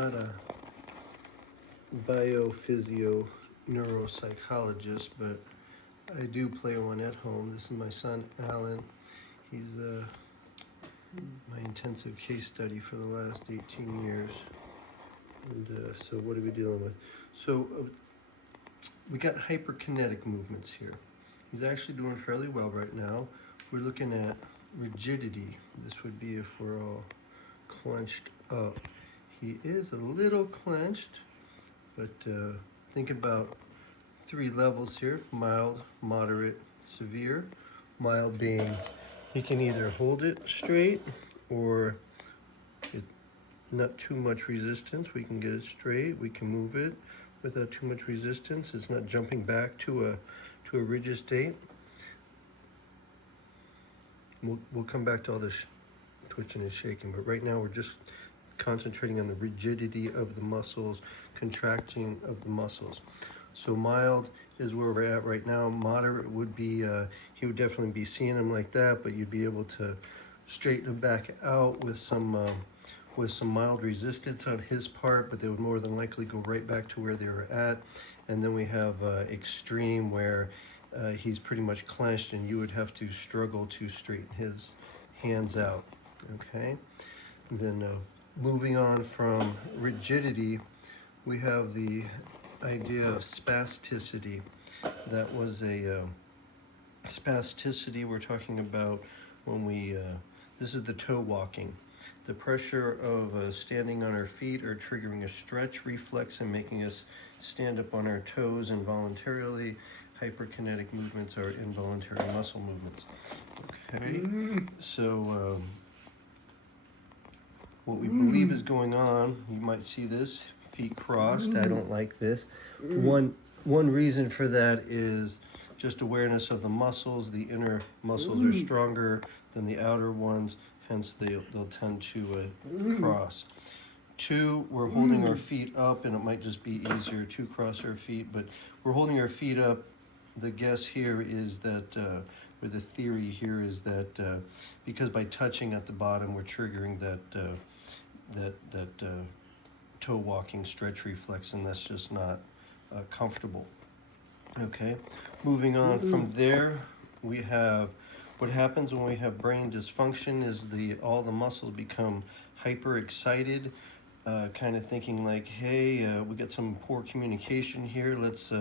not a Bio Physio Nuro Psychologist, but I do play one at home. This is my son, Alan. He's my intensive case study for the last 18 years. And so what are we dealing with? So we got hyperkinetic movements here. He's actually doing fairly well right now. We're looking at rigidity. This would be if we're all clenched up. He is a little clenched, but think about 3 levels here: mild, moderate, severe. Mild being he can either hold it straight or not too much resistance. We can get it straight. We can move it without too much resistance. It's not jumping back to a rigid state. We'll come back to all this twitching and shaking, but right now we're just concentrating on the rigidity of the muscles, contracting of the muscles. So mild is where we're at right now. Moderate would be, he would definitely be seeing them like that, but you'd be able to straighten them back out with some mild resistance on his part, but they would more than likely go right back to where they were at. And then we have extreme, where he's pretty much clenched and you would have to struggle to straighten his hands out. Okay, and then moving on from rigidity, we have the idea of spasticity. That was a spasticity we're talking about when we this is the toe walking. The pressure of standing on our feet or triggering a stretch reflex and making us stand up on our toes involuntarily. Hyperkinetic movements are involuntary muscle movements. Okay, so what we believe is going on, you might see this, feet crossed. I don't like this. One reason for that is just awareness of the muscles. The inner muscles are stronger than the outer ones, hence they'll tend to cross. 2, we're holding our feet up, and it might just be easier to cross our feet, but we're holding our feet up. The guess here is that, or the theory here is that because by touching at the bottom, we're triggering that toe walking stretch reflex, and that's just not comfortable. Okay, moving on from there, we have what happens when we have brain dysfunction is all the muscles become hyper excited, kind of thinking like, hey, we got some poor communication here. Let's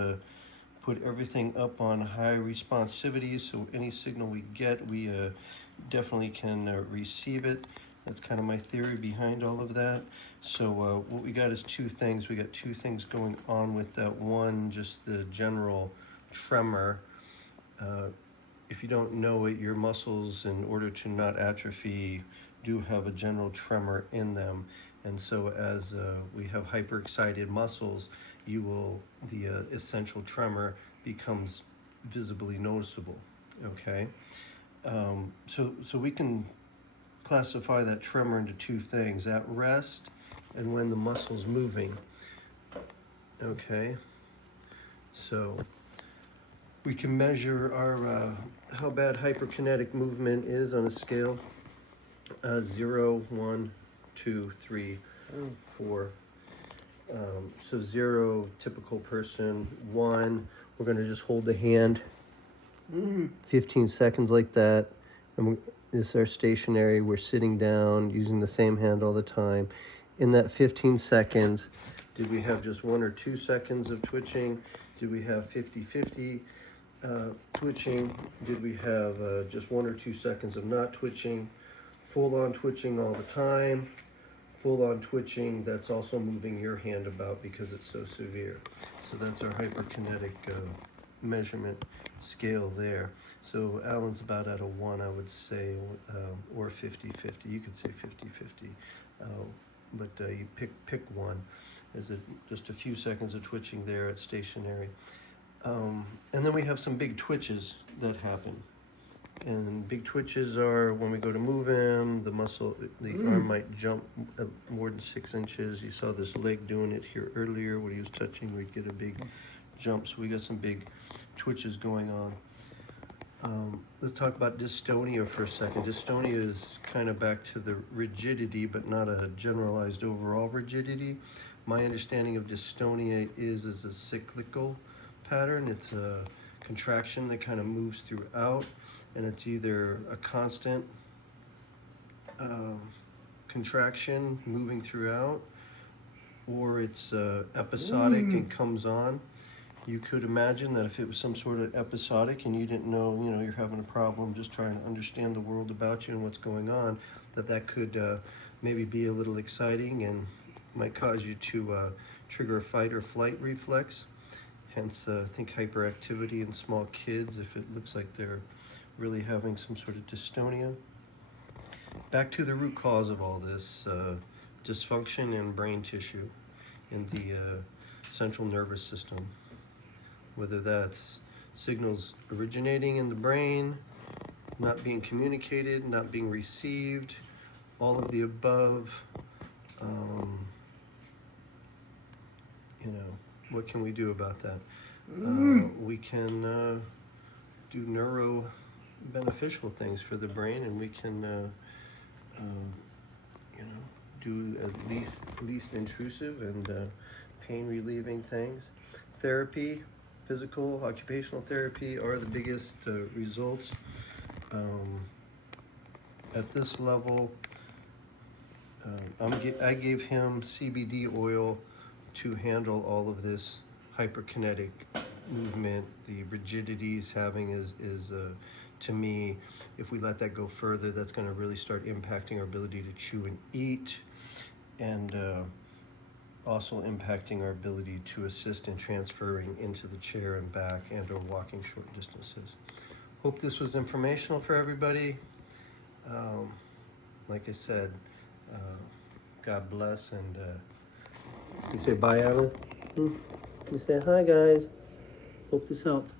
put everything up on high responsivity, so any signal we get, we definitely can receive it. That's kind of my theory behind all of that. So what we got is 2 things. We got 2 things going on with that. One, just the general tremor. If you don't know it, your muscles, in order to not atrophy, do have a general tremor in them. And so as we have hyperexcited muscles, the essential tremor becomes visibly noticeable. Okay, so we can classify that tremor into 2 things: at rest and when the muscle's moving. Okay, so we can measure our how bad hyperkinetic movement is on a scale 0, 1, 2, 3, 4. So 0, typical person. 1, we're going to just hold the hand 15 seconds like that, and this is our stationary. We're sitting down using the same hand all the time. In that 15 seconds, did we have just 1 or 2 seconds of twitching? Did we have 50-50 twitching? Did we have just 1 or 2 seconds of not twitching? Full-on twitching all the time? Full-on twitching that's also moving your hand about because it's so severe. So that's our hyperkinetic measurement scale there. So Alan's about at a 1, I would say, or 50-50. You could say 50-50, but you pick 1. Is it just a few seconds of twitching there at stationary? And then we have some big twitches that happen. And big twitches are when we go to move him, the arm might jump more than 6 inches. You saw this leg doing it here earlier. When he was touching, we'd get a big jump. So we got some big twitches going on. Let's talk about dystonia for a second. Dystonia is kind of back to the rigidity, but not a generalized overall rigidity. My understanding of dystonia is a cyclical pattern. It's a contraction that kind of moves throughout, and it's either a constant contraction moving throughout, or it's episodic and comes on. You could imagine that if it was some sort of episodic and you didn't know, you're having a problem just trying to understand the world about you and what's going on, that could maybe be a little exciting and might cause you to trigger a fight or flight reflex. Hence, think hyperactivity in small kids if it looks like they're really having some sort of dystonia. Back to the root cause of all this, dysfunction in brain tissue in the central nervous system. Whether that's signals originating in the brain, not being communicated, not being received, all of the above. What can we do about that? We can do neuro beneficial things for the brain, and we can do at least intrusive and pain relieving things. Therapy, physical, occupational therapy are the biggest results. At this level, I gave him CBD oil to handle all of this hyperkinetic movement. The rigidity he's having is to me, if we let that go further, that's going to really start impacting our ability to chew and eat, and also impacting our ability to assist in transferring into the chair and back and or walking short distances. Hope this was informational for everybody. Like I said, God bless, and you say bye, Alan? You say hi, guys. Hope this helped.